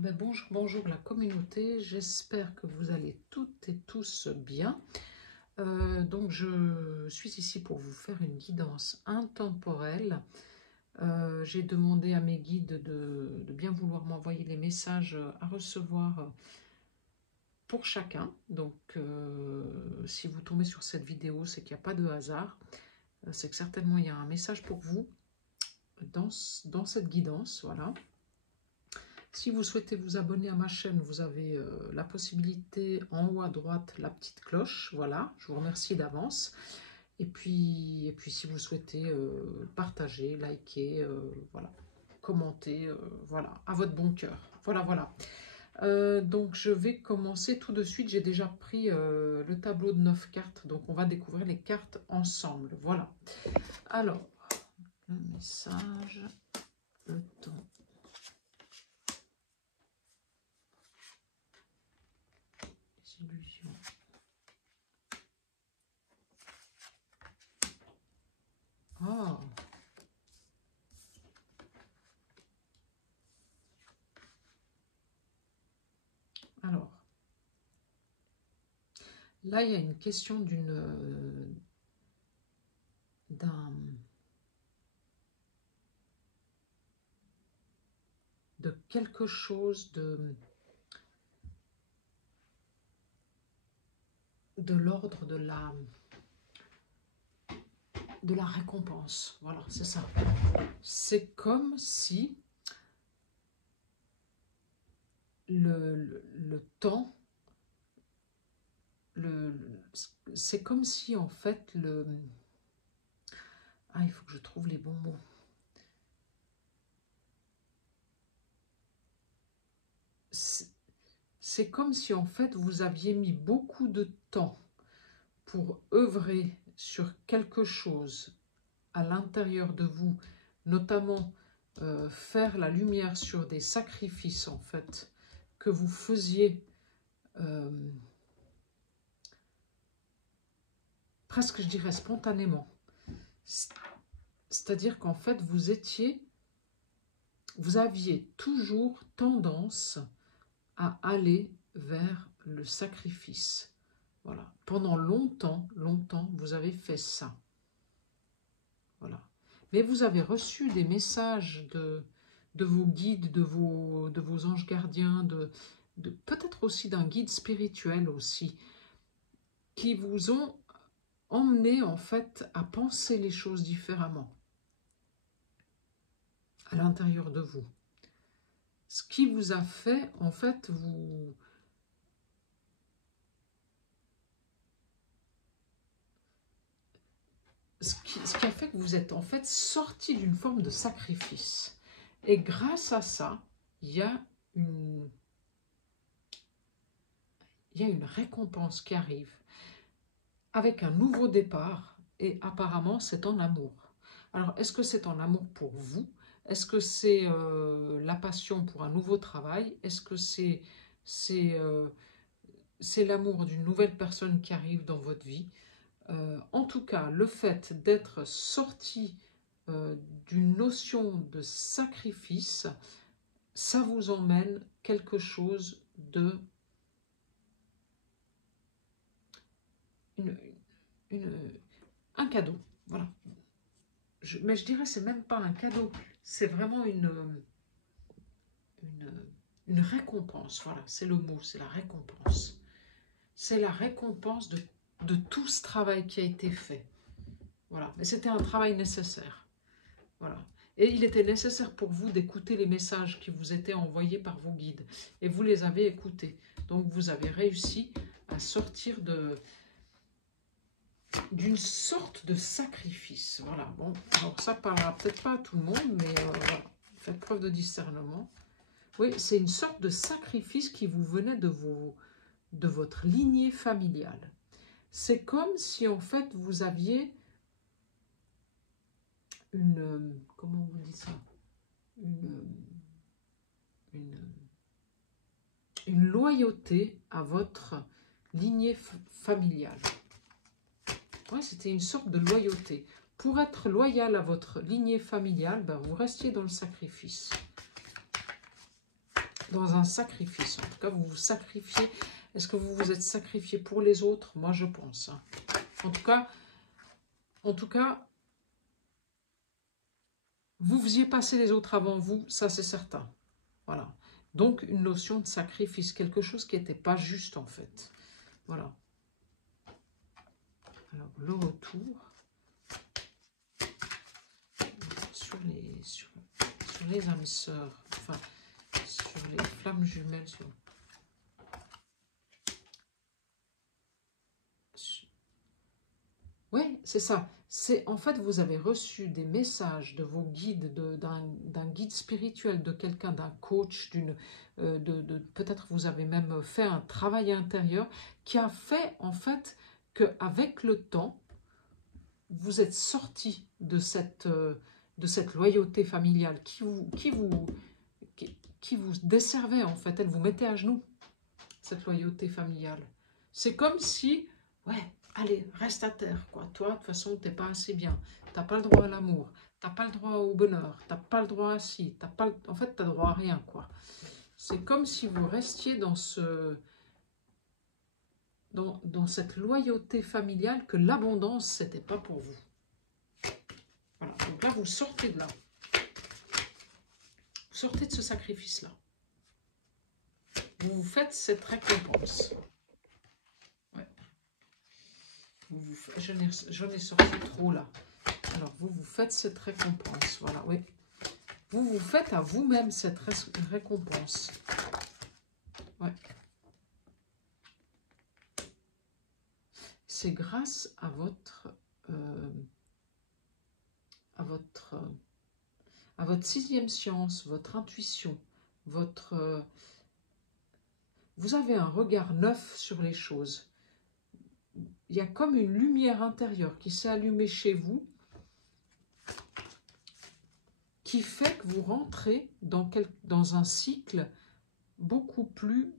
ben bonjour, bonjour la communauté, j'espère que vous allez toutes et tous bien. Donc je suis ici pour vous faire une guidance intemporelle. J'ai demandé à mes guides de bien vouloir m'envoyer les messages à recevoir pour chacun. Donc si vous tombez sur cette vidéo, c'est qu'il n'y a pas de hasard. C'est que certainement il y a un message pour vous dans cette guidance, voilà. Si vous souhaitez vous abonner à ma chaîne, vous avez la possibilité en haut à droite, la petite cloche, voilà, je vous remercie d'avance. Et puis si vous souhaitez partager, liker, voilà, commenter, voilà, à votre bon cœur. Voilà, voilà. Donc je vais commencer tout de suite, j'ai déjà pris le tableau de 9 cartes, donc on va découvrir les cartes ensemble, voilà. Alors, le message, le temps. Illusion. Oh. Alors, là, il y a une question de quelque chose de l'ordre de la récompense. Voilà, c'est ça. C'est comme si le temps, c'est comme si en fait ah, il faut que je trouve les bons mots. C'est comme si en fait vous aviez mis beaucoup de temps pour œuvrer sur quelque chose à l'intérieur de vous, notamment faire la lumière sur des sacrifices en fait que vous faisiez presque, je dirais, spontanément. C'est-à-dire qu'en fait vous aviez toujours tendance à aller vers le sacrifice. Voilà. Pendant longtemps, vous avez fait ça. Voilà. Mais vous avez reçu des messages de vos guides, de vos anges gardiens, peut-être aussi d'un guide spirituel aussi, qui vous ont emmené en fait à penser les choses différemment à l'intérieur de vous. Ce qui vous a fait en fait ce qui a fait que vous êtes en fait sorti d'une forme de sacrifice. Et grâce à ça, il y a une récompense qui arrive avec un nouveau départ, et apparemment c'est en amour. Alors, est-ce que c'est en amour pour vous? Est-ce que c'est la passion pour un nouveau travail? Est-ce que c'est l'amour d'une nouvelle personne qui arrive dans votre vie? En tout cas, le fait d'être sorti d'une notion de sacrifice, ça vous emmène quelque chose de... un cadeau, voilà. Mais je dirais c'est même pas un cadeau, c'est vraiment une récompense, voilà, c'est le mot, c'est la récompense. C'est la récompense de tout ce travail qui a été fait. Voilà, mais c'était un travail nécessaire. Voilà. Et il était nécessaire pour vous d'écouter les messages qui vous étaient envoyés par vos guides. Et vous les avez écoutés. Donc vous avez réussi à sortir d'une sorte de sacrifice. Voilà, bon, alors ça parlera peut-être pas à tout le monde, mais voilà, faites preuve de discernement. Oui, c'est une sorte de sacrifice qui vous venait de votre lignée familiale. C'est comme si en fait vous aviez comment on dit ça, une loyauté à votre lignée familiale. Ouais, c'était une sorte de loyauté. Pour être loyal à votre lignée familiale, ben, vous restiez dans le sacrifice. dans un sacrifice. En tout cas, vous vous sacrifiez. Est-ce que vous vous êtes sacrifié pour les autres? Moi, je pense. Hein. En tout cas, vous faisiez passer les autres avant vous, ça c'est certain. Voilà. Donc, une notion de sacrifice, quelque chose qui n'était pas juste en fait. Voilà. Alors, le retour sur les âmes sœurs, enfin, sur les flammes jumelles. Oui, c'est ça. C'est en fait, vous avez reçu des messages de vos guides, d'un guide spirituel, de quelqu'un, d'un coach, peut-être vous avez même fait un travail intérieur qui a fait en fait qu'avec le temps, vous êtes sorti de cette loyauté familiale qui vous desservait en fait. Elle vous mettait à genoux, cette loyauté familiale. C'est comme si, ouais, allez, reste à terre, quoi. Toi, de toute façon, t'es pas assez bien. T'as pas le droit à l'amour. T'as pas le droit au bonheur. T'as pas le droit à ci. En fait, t'as droit à rien, quoi. C'est comme si vous restiez dans cette loyauté familiale que l'abondance, c'était pas pour vous. Voilà. Donc là, vous sortez de là. Vous sortez de ce sacrifice-là. Vous faites cette récompense. J'en ai sorti trop là. Alors, vous faites cette récompense. Voilà, oui. Vous faites à vous-même cette récompense. Ouais. C'est grâce à votre 6e science, votre intuition, vous avez un regard neuf sur les choses. Il y a comme une lumière intérieure qui s'est allumée chez vous, qui fait que vous rentrez dans un cycle beaucoup plus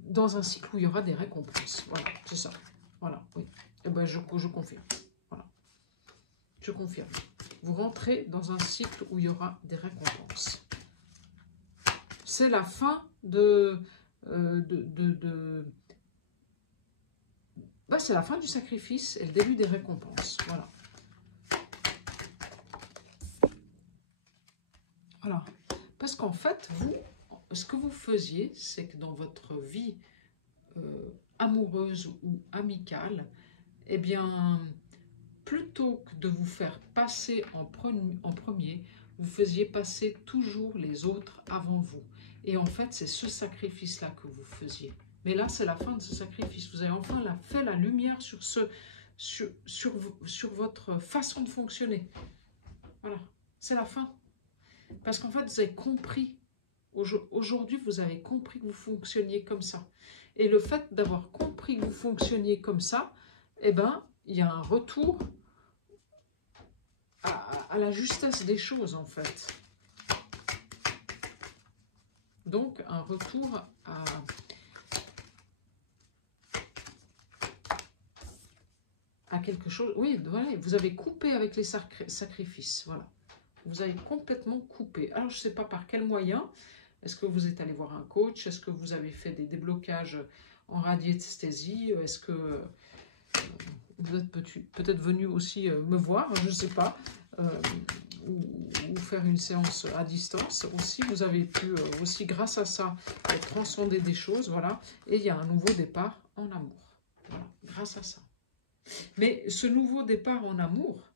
dans un cycle où il y aura des récompenses. Voilà, c'est ça. Voilà, oui. Et ben je confirme. Voilà. Je confirme. Vous rentrez dans un cycle où il y aura des récompenses. C'est la fin c'est la fin du sacrifice et le début des récompenses. Voilà. Voilà. Parce qu'en fait, ce que vous faisiez, c'est que dans votre vie amoureuse ou amicale, eh bien, plutôt que de vous faire passer en premier, vous faisiez passer toujours les autres avant vous. Et en fait, c'est ce sacrifice-là que vous faisiez. Mais là, c'est la fin de ce sacrifice. Vous avez enfin fait la lumière sur votre façon de fonctionner. Voilà, c'est la fin. Parce qu'en fait, vous avez compris. Aujourd'hui, vous avez compris que vous fonctionniez comme ça. Et le fait d'avoir compris que vous fonctionniez comme ça, eh ben, il y a un retour à la justesse des choses, en fait. Donc, un retour à quelque chose. Oui, voilà, vous avez coupé avec les sacrifices. Voilà. Vous avez complètement coupé. Alors, je ne sais pas par quel moyen. Est-ce que vous êtes allé voir un coach? Est-ce que vous avez fait des déblocages en radiesthésie? Est-ce que vous êtes peut-être venu aussi me voir? Je ne sais pas. Ou faire une séance à distance. Aussi, vous avez pu, aussi grâce à ça, transcender des choses. Voilà. Et il y a un nouveau départ en amour. Voilà, grâce à ça. Mais ce nouveau départ en amour,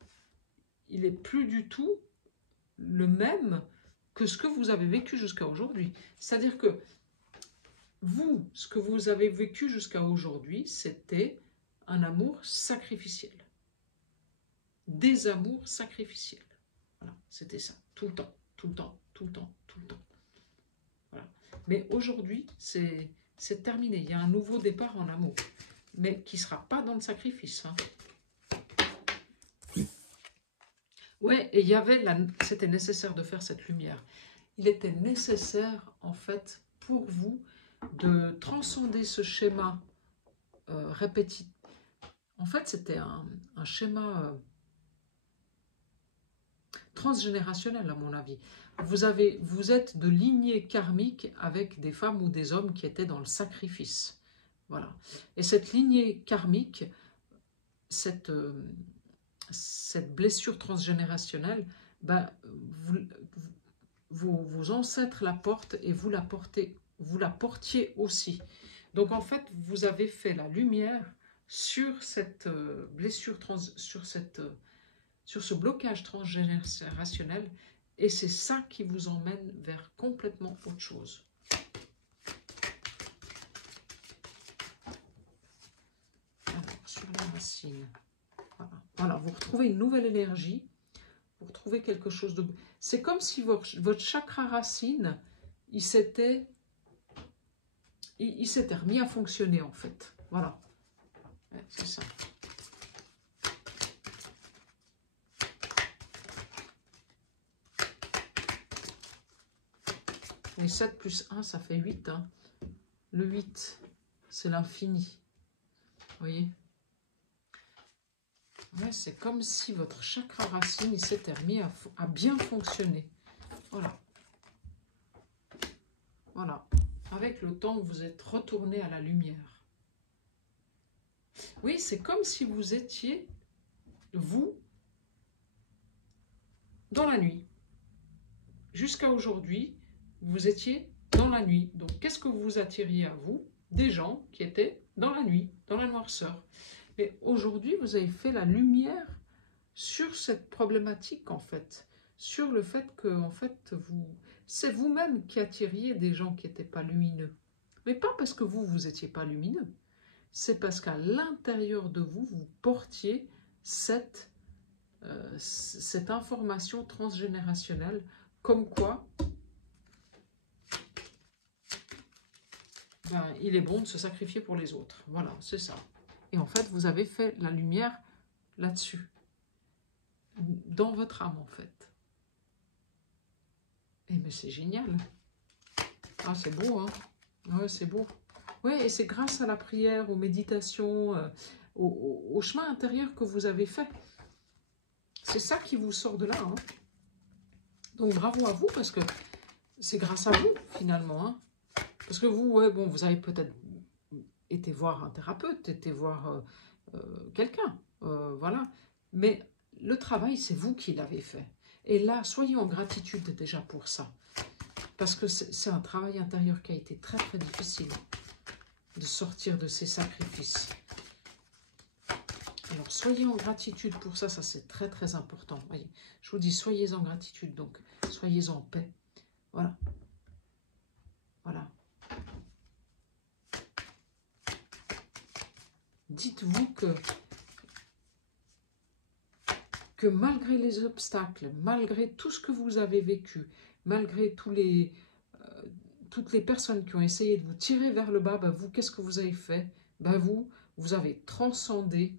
il n'est plus du tout le même que ce que vous avez vécu jusqu'à aujourd'hui. C'est-à-dire que vous, ce que vous avez vécu jusqu'à aujourd'hui, c'était un amour sacrificiel. Des amours sacrificiels. Voilà, c'était ça. Tout le temps, tout le temps, tout le temps, tout le temps. Voilà. Mais aujourd'hui, c'est terminé. Il y a un nouveau départ en amour. Mais qui ne sera pas dans le sacrifice. Hein. Ouais, et c'était nécessaire de faire cette lumière. Il était nécessaire, en fait, pour vous, de transcender ce schéma répétitif. En fait, c'était un schéma transgénérationnel, à mon avis. Vous êtes de lignée karmique avec des femmes ou des hommes qui étaient dans le sacrifice. Voilà. Et cette lignée karmique, cette blessure transgénérationnelle, ben, vos ancêtres la portent et vous la portiez aussi. Donc en fait, vous avez fait la lumière sur cette blessure, sur ce blocage transgénérationnel, et c'est ça qui vous emmène vers complètement autre chose. Alors, sur la racine, voilà, vous retrouvez une nouvelle énergie, vous retrouvez quelque chose de... C'est comme si votre chakra racine, il s'était remis à fonctionner, en fait. Voilà, c'est ça. Et 7 plus 1, ça fait 8. Hein. Le 8, c'est l'infini. Vous voyez? Ouais, c'est comme si votre chakra racine, il s'était remis à bien fonctionner. Voilà. Voilà. Avec le temps, vous êtes retourné à la lumière. Oui, c'est comme si vous étiez, vous, dans la nuit. Jusqu'à aujourd'hui, vous étiez dans la nuit. Donc, qu'est-ce que vous attiriez à vous? Des gens qui étaient dans la nuit, dans la noirceur. Mais aujourd'hui, vous avez fait la lumière sur cette problématique, en fait. Sur le fait que, en fait, c'est vous-même qui attiriez des gens qui n'étaient pas lumineux. Mais pas parce que vous n'étiez pas lumineux. C'est parce qu'à l'intérieur de vous, vous portiez cette information transgénérationnelle, comme quoi ben, il est bon de se sacrifier pour les autres. Voilà, c'est ça. Et en fait, vous avez fait la lumière là-dessus, dans votre âme, en fait. Et mais c'est génial. Ah, c'est beau, hein? Ouais, c'est beau. Ouais, et c'est grâce à la prière, aux méditations, au chemin intérieur que vous avez fait. C'est ça qui vous sort de là, hein? Donc bravo à vous, parce que c'est grâce à vous, finalement, hein? Parce que vous, ouais, bon, vous avez peut-être été voir un thérapeute, été voir quelqu'un, voilà. Mais le travail, c'est vous qui l'avez fait. Et là, soyez en gratitude déjà pour ça. Parce que c'est un travail intérieur qui a été très, très difficile de sortir de ces sacrifices. Alors, soyez en gratitude pour ça, ça c'est très, très important. Voyez, je vous dis, soyez en gratitude, donc soyez en paix. Voilà. Voilà. Dites-vous que malgré les obstacles, malgré tout ce que vous avez vécu, malgré toutes les personnes qui ont essayé de vous tirer vers le bas, ben vous, qu'est-ce que vous avez fait? Ben vous avez transcendé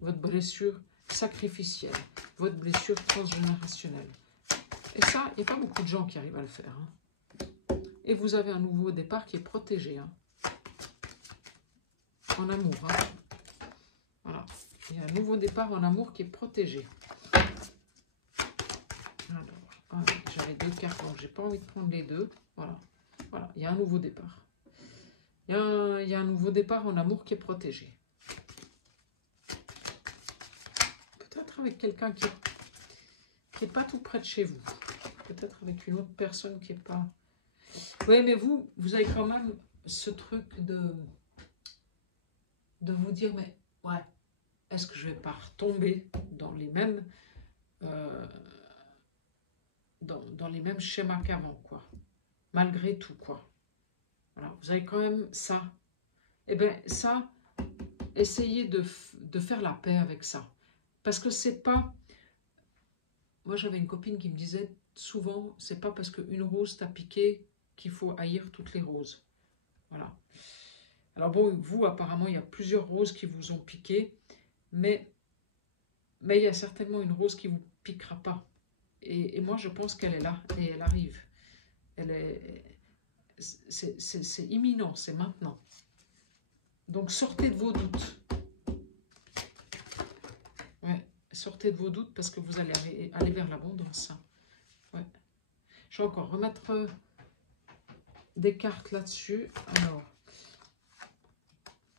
votre blessure sacrificielle, votre blessure transgénérationnelle. Et ça, il n'y a pas beaucoup de gens qui arrivent à le faire. Hein. Et vous avez un nouveau départ qui est protégé. Hein. En amour. Hein. Voilà. Il y a un nouveau départ en amour qui est protégé. Alors, j'avais 2 cartes, donc j'ai pas envie de prendre les 2. Voilà. Voilà, il y a un nouveau départ. Il y a un nouveau départ en amour qui est protégé. Peut-être avec quelqu'un qui est pas tout près de chez vous. Peut-être avec une autre personne qui est pas... Oui, mais vous avez quand même ce truc de vous dire, mais ouais, est-ce que je vais pas retomber dans les mêmes dans les mêmes schémas qu'avant, quoi. Malgré tout, quoi. Voilà, vous avez quand même ça. Eh bien, ça, essayez de faire la paix avec ça. Parce que c'est pas... Moi, j'avais une copine qui me disait souvent, c'est pas parce qu'une rose t'a piqué qu'il faut haïr toutes les roses. Voilà. Alors bon, vous, apparemment, il y a plusieurs roses qui vous ont piqué, mais il y a certainement une rose qui ne vous piquera pas. Et moi, je pense qu'elle est là, et elle arrive. C'est imminent, c'est maintenant. Donc, sortez de vos doutes. sortez de vos doutes parce que vous allez aller vers l'abondance. Ouais. Je vais encore remettre des cartes là-dessus. Alors,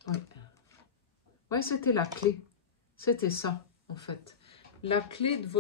ouais, ouais, c'était la clé. C'était ça, en fait. La clé de votre